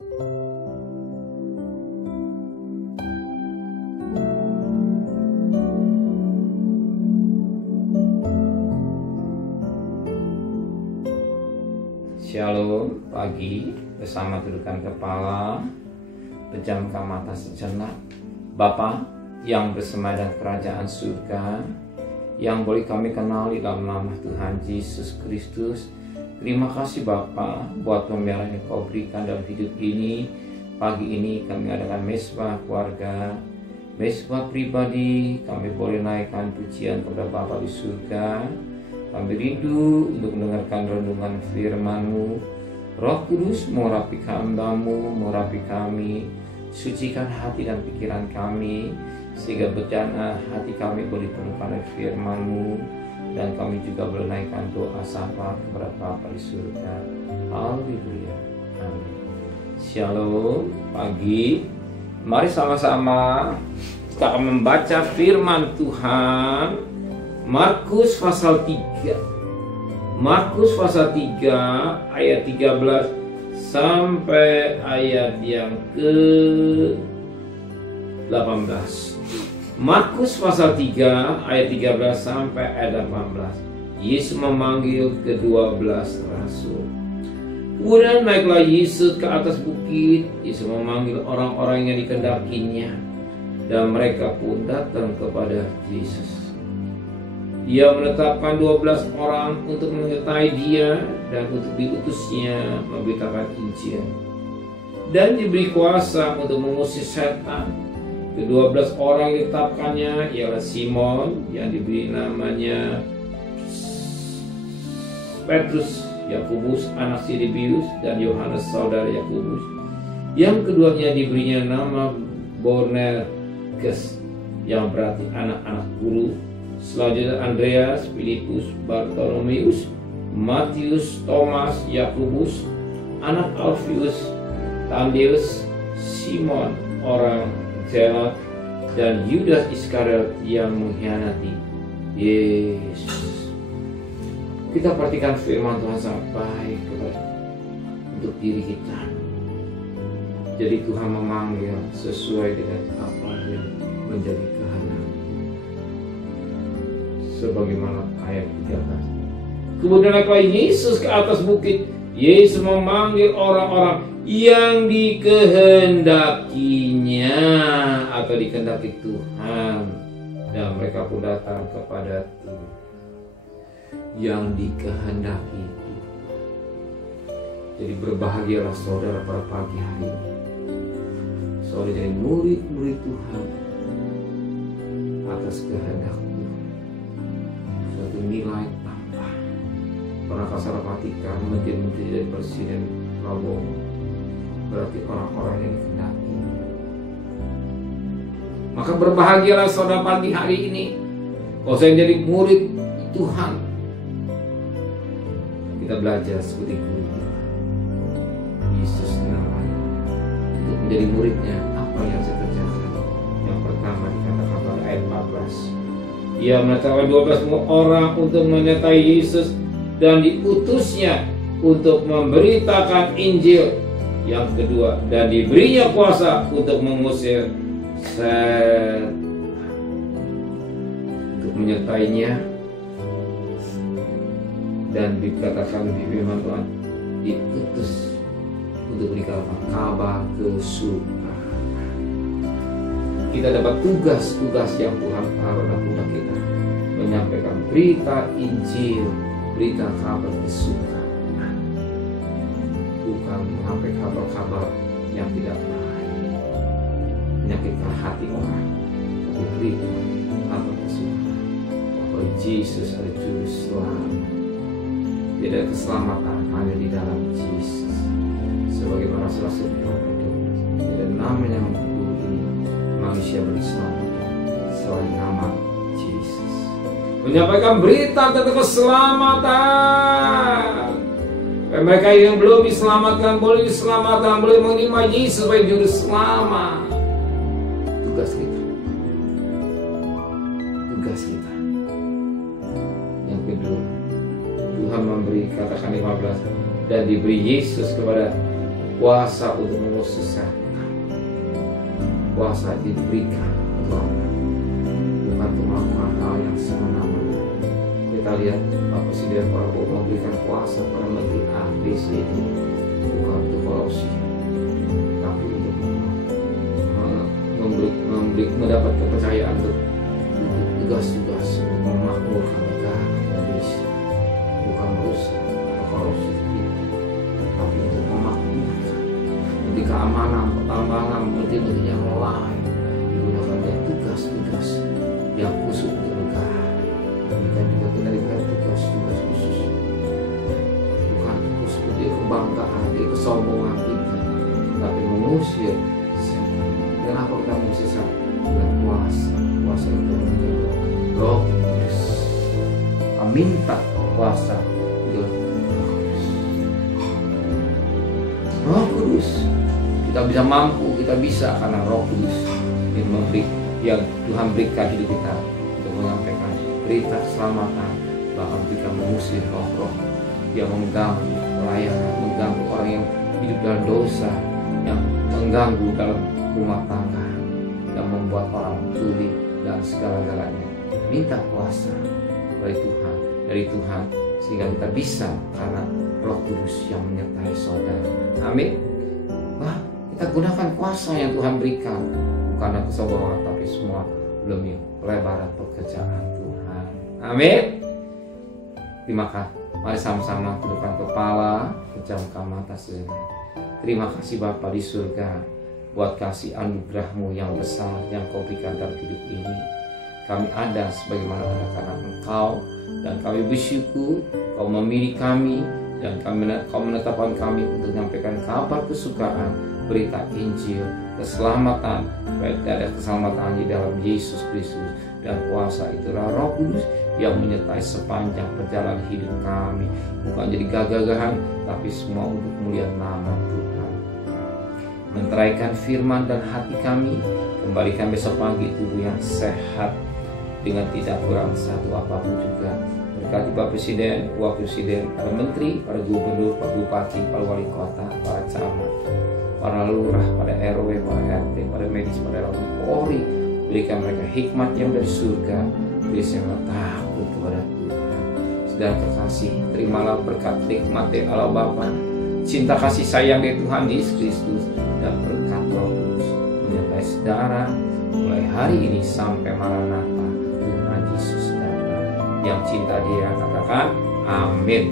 Shalom pagi, bersama tundukkan kepala, pejamkan mata sejenak. Bapa yang bersemayam kerajaan surga, yang boleh kami kenali dalam nama Tuhan Yesus Kristus. Terima kasih Bapa buat pemeliharaan yang Kau berikan dalam hidup ini. Pagi ini kami adakan mesbah keluarga, mesbah pribadi. Kami boleh naikkan pujian kepada Bapa di surga. Kami rindu untuk mendengarkan renungan firman-Mu. Roh Kudus mengurapi hambamu, mengurapi kami, sucikan hati dan pikiran kami, sehingga berjana hati kami boleh penuhkan oleh firman-Mu, dan kami juga boleh naikkan doa sapa kepada Bapa di surga. Haleluya. Amin. Shalom pagi. Mari sama-sama kita akan membaca firman Tuhan. Markus pasal 3. Markus pasal 3 ayat 13 sampai ayat yang ke-18. Markus pasal 3 ayat 13 sampai ayat 18. Yesus memanggil ke-12 rasul. Kemudian naiklah Yesus ke atas bukit. Yesus memanggil orang-orang yang dikehendakinya, dan mereka pun datang kepada Yesus. Dia menetapkan 12 orang untuk menyertai dia dan untuk diutusnya memberitakan Injil, dan diberi kuasa untuk mengusir setan. Ke-12 orang ditetapkannya ialah Simon yang diberi namanya Petrus, Yakobus anak Zebedeus, dan Yohanes saudara Yakobus. Yang keduanya diberinya nama Boanerges, yang berarti anak-anak guru. Selanjutnya Andreas, Filipus, Bartolomeus, Matius, Thomas, Yakobus anak Alfius, Tadeus, Simon orang Zelot, dan Yudas Iskariot yang mengkhianati Yesus. Kita perhatikan firman Tuhan sangat baik untuk diri kita. Jadi Tuhan memanggil sesuai dengan apa yang menjadi kehendak. Sebagaimana ayat 13. Kemudian naiklah Yesus ke atas bukit. Yesus memanggil orang-orang yang dikehendakinya atau dikehendaki Tuhan, dan mereka pun datang kepada Tuhan. Yang dikehendaki Tuhan. Jadi berbahagialah saudara pada pagi hari ini. Saudara jadi murid-murid Tuhan atas kehendak Tuhan. Suatu nilai tambah. Pernahkah saudara perhatikan menteri-menteri dari Presiden Prabowo? Berarti orang-orang yang dikehendaki. Maka berbahagialah saudara pagi hari ini. Kalau saya jadi murid Tuhan, kita belajar seperti guru kita, Yesus namanya. Untuk menjadi muridnya, apa yang saya kerjakan? Yang pertama dikatakan pada ayat 14. Ia menetapkan 12 orang untuk menyertai Yesus, dan diutusnya untuk memberitakan Injil. Yang kedua, dan diberinya kuasa untuk mengusir setan. Untuk menyertainya, dan dikatakan di firman Tuhan, diutus untuk beritakan kabar kesukaan. Kita dapat tugas-tugas yang Tuhan taruh dalam pundak kita, menyampaikan berita Injil, berita kabar kesukaan, bukan menyampaikan kabar-kabar yang tidak baik, menyakitkan hati orang, tapi berita kabar kesukaan bahwa Yesus ada juru selamat. Tidak ada keselamatan hanya di dalam Yesus. Sebagaimana Rasul berkata, tidak nama yang manusia berselamat selain nama Yesus. Menyampaikan berita tentang keselamatan. Mereka yang belum diselamatkan boleh diselamatkan, boleh menerima Yesus sebagai juru selamat. Tugas kita. Tugas kita. Yang kedua, Tuhan memberi, katakan 15, dan diberi Yesus kepada kuasa untuk memproseskan, kuasa diberikan untuk bukan untuk melakukan hal yang semena-mena. Kita lihat Bapak Presiden Prabowo memberikan kuasa pada Menteri A, B, C, D, bukan untuk korupsi, tapi untuk mendapat kepercayaan untuk tugas-tugas untuk memakmurkan negara Indonesia, bukan merusak atau korupsi itu, tapi untuk memakmurkan. Di keamanan, pertambangan, menteri-menteri yang lain digunakan tugas-tugas yang khusus untuk negara. Dan juga kita diberikan tugas-tugas khusus, bukan khusus untuk kebanggaan, kesombongan kita, tapi mengusir. Kenapa kita mengusir setan? Dengan kuasa itu menjadi Roh Kudus. Kita minta kuasa itu Roh Kudus. Kita bisa mampu, kita bisa karena Roh Kudus yang Tuhan berikan hidup kita untuk menyampaikan berita keselamatan, bahkan kita mengusir roh-roh yang mengganggu pelayanan, mengganggu orang yang hidup dalam dosa, yang mengganggu dalam rumah tangga, yang membuat orang tuli dan segala-galanya. Minta kuasa dari Tuhan sehingga kita bisa karena Roh Kudus yang menyertai saudara. Amin. Kita gunakan kuasa yang Tuhan berikan, bukan atas kesombongan, tapi semua demi pelebaran pekerjaan Tuhan. Amin. Terima kasih. Mari sama-sama tundukkan kepala, pejamkan mata sejenak. Terima kasih Bapa di surga, buat kasih anugerah-Mu yang besar yang Kau berikan dalam hidup ini. Kami ada sebagaimana ada karena Engkau, dan kami bersyukur Kau memilih kami, dan Kau menetapkan kami untuk menyampaikan kabar kesukaan, berita Injil, keselamatan, baik ada keselamatan di dalam Yesus Kristus, dan kuasa itulah Roh Kudus yang menyertai sepanjang perjalanan hidup kami, bukan jadi gagah-gagahan, tapi semua untuk kemuliaan nama Tuhan. Menteraikan firman dan hati kami, kembalikan besok pagi tubuh yang sehat dengan tidak kurang satu apapun juga. Berkati Bapak Presiden, Wakil Presiden, para Menteri, para Gubernur, para Bupati, para Wali Kota, para Camat, para Lurah, para RW, para RT, para medis, para Polri. Berikan mereka hikmat yang dari surga, berikan takut kepada Tuhan. Saudara kekasih, terimalah berkat hikmat dari Allah Bapa, cinta kasih sayang dari Tuhan Yesus Kristus, dan berkat Roh Kudus menyertai saudara mulai hari ini sampai Maranatha Tuhan Yesus datang. Yang cinta Dia katakan amin.